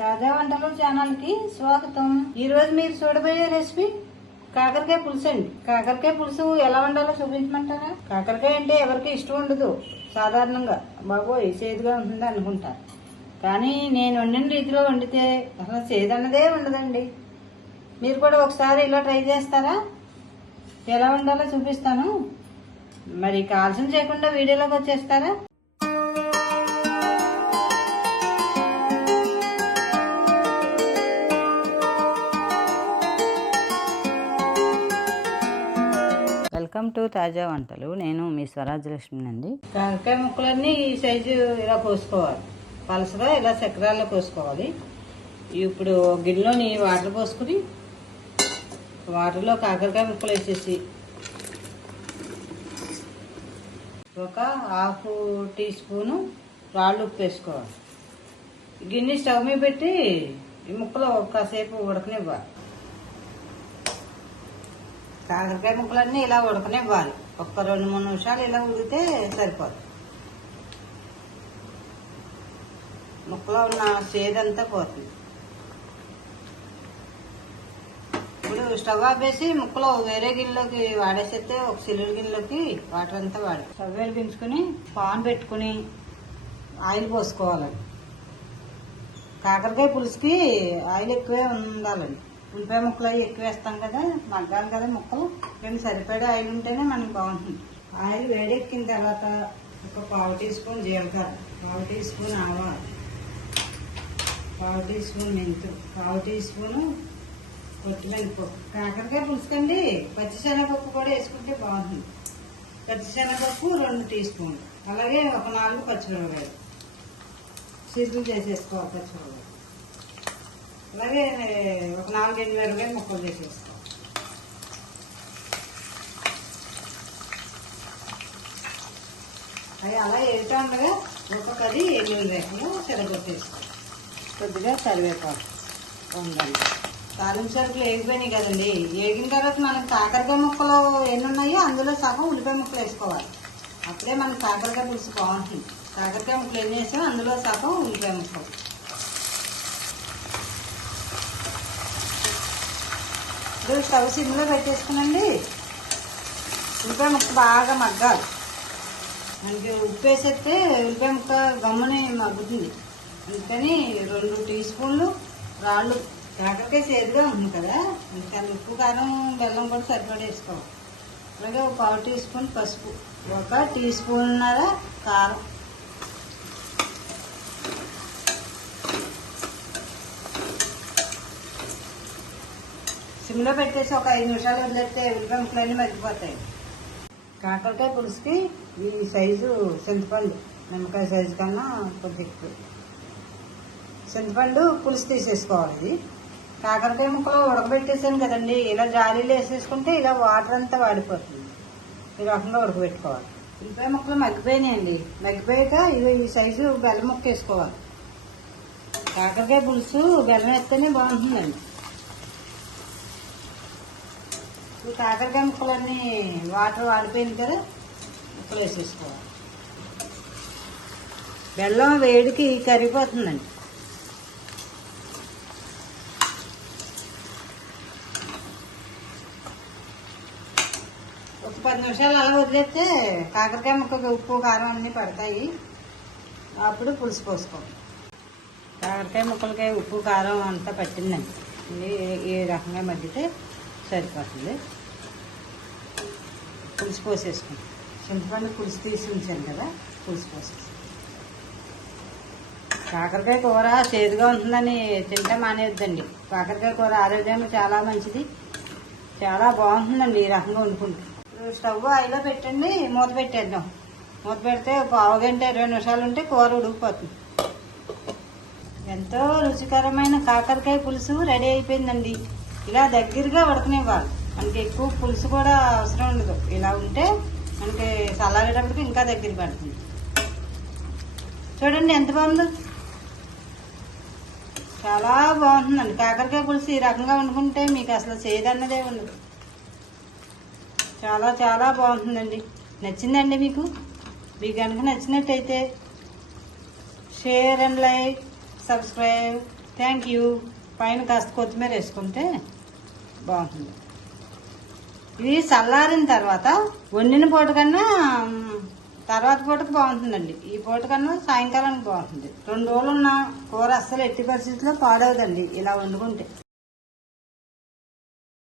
తాజా వంటలు ఛానల్కి స్వాగతం. ఈ రోజు మీరు చూడబోయే రెసిపీ కాకరకాయ పులుసు అండి. కాకరకాయ పులుసు ఎలా వండాలో చూపించమంటారా? కాకరకాయ అంటే ఎవరికి ఇష్టం ఉండదు. సాధారణంగా బాబోయ్ చేదుగా ఉంటుంది అనుకుంటారు కానీ నేను వండిన రీతిలో వండితే అసలు చేదన్నదే ఉండదండి. మీరు కూడా ఒకసారి ఇలా ట్రై చేస్తారా? ఎలా వండాలో చూపిస్తాను. మరి కాల్సిన చేయకుండా వీడియోలోకి వచ్చేస్తారా? వెల్కమ్ టు తాజా వంటలు. నేను మీ స్వరాజలక్ష్మి అండి కాకరకాయ ముక్కలన్నీ ఈ సైజు ఇలా కోసుకోవాలి పలసగా ఇలా చక్రాల్లో కోసుకోవాలి ఇప్పుడు గిన్నెలోని వాటర్ పోసుకుని వాటర్లో కాకరకాయ ముక్కలు వేసేసి ఒక హాఫ్ టీ స్పూను రాళ్ళు ఉప్పు వేసుకోవాలి. గిన్నె స్టవ్ మీద పెట్టి ఈ ముక్కలు కాసేపు ఉడకనివ్వాలి. కాకరకాయ ముక్కలన్నీ ఇలా ఉడకనివ్వాలి. ఒక్క రెండు మూడు నిమిషాలు ఇలా ఉడికితే సరిపోదు. ముక్కలో ఉన్న సేదంతా పోతుంది. ఇప్పుడు స్టవ్ ఆపేసి ముక్కలు వేరే గిన్నెలోకి వాడేసేస్తే ఒక సిల్వర్ గిన్నెలోకి వాటర్ అంతా వాడు స్టవ్ వెలిగించుకుని పాన్ పెట్టుకుని ఆయిల్ పోసుకోవాలండి. కాకరకాయ పులుసుకి ఆయిల్ ఎక్కువే ఉండాలండి. ఉల్లిపాయ ముక్కలు అవి ఎక్కువ వేస్తాం కదా మగ్గాలి కదా ముక్కలు. కానీ సరిపడే ఆయిల్ ఉంటేనే మనకి బాగుంటుంది. ఆయిల్ వేడెక్కిన తర్వాత ఒక పావు టీ స్పూన్ జీలకర్ర పావు టీ స్పూన్ ఆవాలు పావు టీ స్పూన్ మెంతు పావు టీ స్పూను పొట్టిమిరపప్పు కాకరకాయ పులుసుకండి పచ్చిశనగపప్పు కూడా వేసుకుంటే బాగుంటుంది. పచ్చిశనగపప్పు రెండు టీ స్పూన్లు. అలాగే ఒక నాలుగు పచ్చిమిరపకాయలు. సిద్ధం చేసేసుకోవాలి పచ్చిమిరపకాయలు. అలాగే ఒక నాలుగు ఎనిమిది మిరపకాయలు ముక్కలు చేసేస్తాం అవి అలా వేస్తా ఉండగా ఒక్కొక్కది ఎనిమిది రేఖలు చెరగొట్టేసుకోవాలి కొద్దిగా కరివేపాకు ఉండాలి. తాలింపు సరుకులు వేగిపోయినాయి కదండి. వేగిన తర్వాత మనం కాకరకాయ ముక్కలు ఎన్ని ఉన్నాయో అందులో సగం ఉల్లిపాయ ముక్కలు వేసుకోవాలి. అప్పుడే మనం కాకరకాయ పులుసు బాగుంటుంది కాకరకాయ ముక్కలు ఎన్ని వేసామో అందులో సగం ఉల్లిపాయ ముక్కలు. ఇప్పుడు స్టవ్ సిమ్లో పెట్టేసుకునండి. ఉల్లిపాయ ముక్క బాగా మగ్గాలి. మనకి ఉప్పు వేసేస్తే ఉల్లిపాయ ముక్క గమ్ముని మగ్గుతుంది. అందుకని రెండు టీ స్పూన్లు రాళ్ళు కాకరకాయ సేదుగా ఉంది కదా అందుకని ఉప్పు కారం బెల్లం కూడా సరిపడా వేసుకోవాలి. అలాగే ఒక పావు టీ స్పూన్ పసుపు ఒక టీ స్పూన్నర కారం. సిమ్లో పెట్టేసి ఒక ఐదు నిమిషాలు వదిలేస్తే ఉల్లిపాయ ముక్కలన్నీ మగ్గిపోతాయి కాకరకాయ పులుసుకి ఈ సైజు చింతపండు నిమ్మకాయ సైజు కన్నా కొద్దిగా ఎక్కువ. చింతపండు పులుసు తీసేసుకోవాలి ఇది. కాకరకాయ ముక్కలు ఉడకబెట్టేసాను కదండి. ఇలా జాలీలు వేసేసుకుంటే ఇలా వాటర్ అంతా వాడిపోతుంది. ఈ రకంగా ఉడకబెట్టుకోవాలి. ఉల్లిపాయ ముక్కలు మగ్గిపోయినాయండి. మగ్గిపోయాక ఇవి ఈ సైజు బెల్లం ముక్క వేసుకోవాలి. కాకరకాయ పులుసు బెల్లం వేస్తేనే బాగుంటుందండి. ఈ కాకరకాయ ముక్కలన్నీ వాటర్ వాడిపోయింది కదా ముక్కలు వేసేసుకోవాలి. బెల్లం వేడికి కరిగిపోతుందండి. ఒక పది నిమిషాలు అలా వదిలేస్తే కాకరకాయ ముక్కకి ఉప్పు కారం అన్నీ పడతాయి. అప్పుడు పులుసు పోసుకోవాలి. కాకరకాయ ముక్కలకి ఉప్పు కారం అంతా పట్టిందండి. ఈ రకంగా మగ్గితే సరిపోతుంది. పులుసు పోసేసుకుంటాం. చింతపండు పులుసు తీసి ఉంచాను కదా పులుసు పోసేసి కాకరకాయ కూర చేదుగా ఉంటుందని తింటే మానేయొద్దండి. కాకరకాయ కూర ఆరోగ్యానికి చాలా మంచిది. చాలా బాగుంటుందండి ఈ రకంగా వండుకుంటే. స్టవ్ ఆయిలో పెట్టండి మూత పెట్టేద్దాం. మూత పెడితే పావు గంట ఇరవై నిమిషాలు ఉంటే కూర ఉడికిపోతుంది. ఎంతో రుచికరమైన కాకరకాయ పులుసు రెడీ అయిపోయిందండి. ఇలా దగ్గరగా ఉడకనివ్వాలి. మనకి ఎక్కువ పులుసు కూడా అవసరం ఉండదు. ఇలా ఉంటే మనకి చల్లారేటప్పటికి ఇంకా దగ్గర పడుతుంది. చూడండి ఎంత బాగుందో. చాలా బాగుంటుందండి. కాకరకాయ పులుసు ఈ రకంగా వండుకుంటే మీకు అసలు చేయదన్నదే ఉండదు. చాలా చాలా బాగుంటుందండి. నచ్చిందండి మీకు? మీకు కనుక నచ్చినట్టయితే share and like subscribe. Thank you. పైన కాస్త కొత్తిమీర వేసుకుంటే బాగుంటుంది. ఇది చల్లారిన తర్వాత వండిన పూట కన్నా తర్వాత పూటకు బాగుంటుందండి. ఈ పూట కన్నా సాయంకాలానికి బాగుంటుంది. రెండు రోజులు ఉన్న కూర అస్సలు ఎట్టి పరిస్థితుల్లో పాడవదండి ఇలా వండుకుంటే.